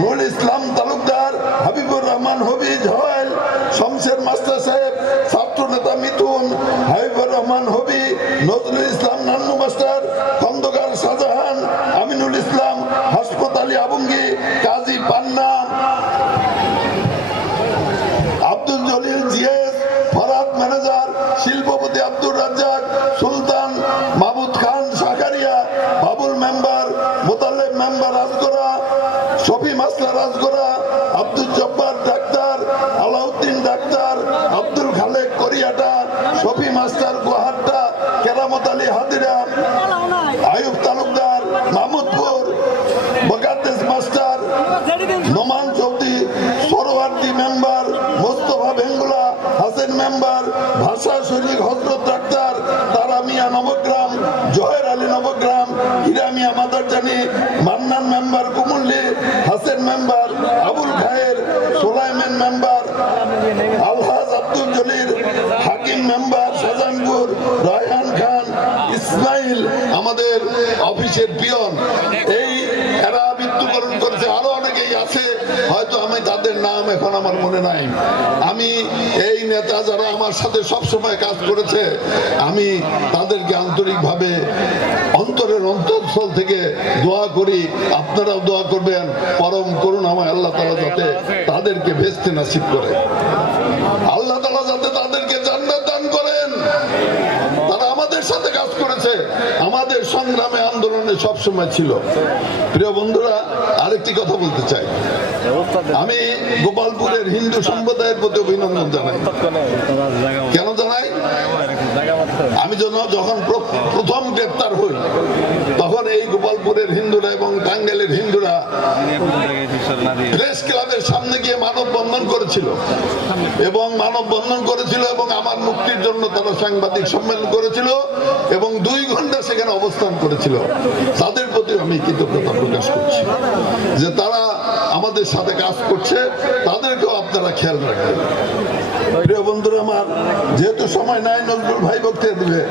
Nurul Islam Talukdar, Habibur Rahman Hobi Jowal, Shamsher master সাহেব, ছাত্র নেতা মিথুন, হাবিবুর রহমান হবি, নজরুল ইসলাম নান্নু মাস্টার, খন্দকার শাহজাহান, আমিনুল ইসলাম, হাসপাতালি আবুঙ্গি, কাজী পান্না, আব্দুল জলিল জিএস, ফরাদ ম্যানেজার, শিল্পপতি আব্দুর রাজ্জাক, সুলতান, মাহমুদ খান সাকারিয়া, বাবুল মেম্বার, মোতালেব মেম্বার রাজগোড়া, শফি মাসলা Rajgora, Abdul Jabbar doctor, Alauddin doctor, Abdul Khalek Koriata, Shafi master Gohatta, Keramat Ali Hadira, Ayub Talukdar, Mahmudpur, বকাতেস মাস্টার, নোমান চৌধুরী, সরোয়ার্দী মেম্বার, মোস্তফা বেঙ্গুলা, হাসেন মেম্বার, ভাষা শরীফ হজরত ডাক্তার, তারা মিয়া নবগ্রাম, জহের আলী নবগ্রাম, হীরা মিয়া মাদারজানি, মান্নান মেম্বার কুমুল্লি, হাসেন মেম্বার, আবুল খায়ের, সোলাইমান মেম্বার, আলহাজ আব্দুল জলিল, হাকিম মেম্বার শাহজাহানপুর, রায়হান খান, ইসমাইল আমাদের অফিসের পিয়ন। এই এরা মৃত্যুবরণ করেছে, আরো অনেকেই আছে, হয়তো আমি তাদের নাম এখন আমার মনে নাই। আমি এই নেতা যারা আমার সাথে সব সময় কাজ করেছে, আমি তাদেরকে আন্তরিকভাবে অন্তরের অন্তঃস্থল থেকে দোয়া করি, আপনারাও দোয়া করবেন, পরম করুণাময় আল্লাহ তাআলা যাতে তাদেরকে বেহেশতে নসিব করে, আল্লাহ তাআলা যাতে তাদেরকে জান্নাত দান করেন। তারা আমাদের সাথে কাজ করেছে, আমাদের সংগ্রামে আন্দোলনে সবসময় ছিল। প্রিয় বন্ধুরা, আরেকটি কথা বলতে চাই, আমি গোপালপুরের হিন্দু সম্প্রদায়ের প্রতি অভিনন্দন জানাই। কেন জানাই? আমি যখন প্রথম গ্রেপ্তার হই, তখন এই গোপালপুরের হিন্দুরা এবং টাঙ্গাইলের হিন্দুরা প্রেস ক্লাবের সামনে গিয়ে মানববন্ধন করেছিল এবং আমার মুক্তির জন্য তারা সাংবাদিক সম্মেলন করেছিল এবং 2 ঘন্টা সেখানে অবস্থান করেছিল। তাদের প্রতি আমি কৃতজ্ঞতা প্রকাশ করছি যে তারা আমাদের সাথে কাজ করছে, তাদেরকেও আপনারা খেয়াল রাখবেন। প্রিয় বন্ধুরা আমার, যেহেতু সময় নাই, নজরুল ভাই বক্তব্য দিবে।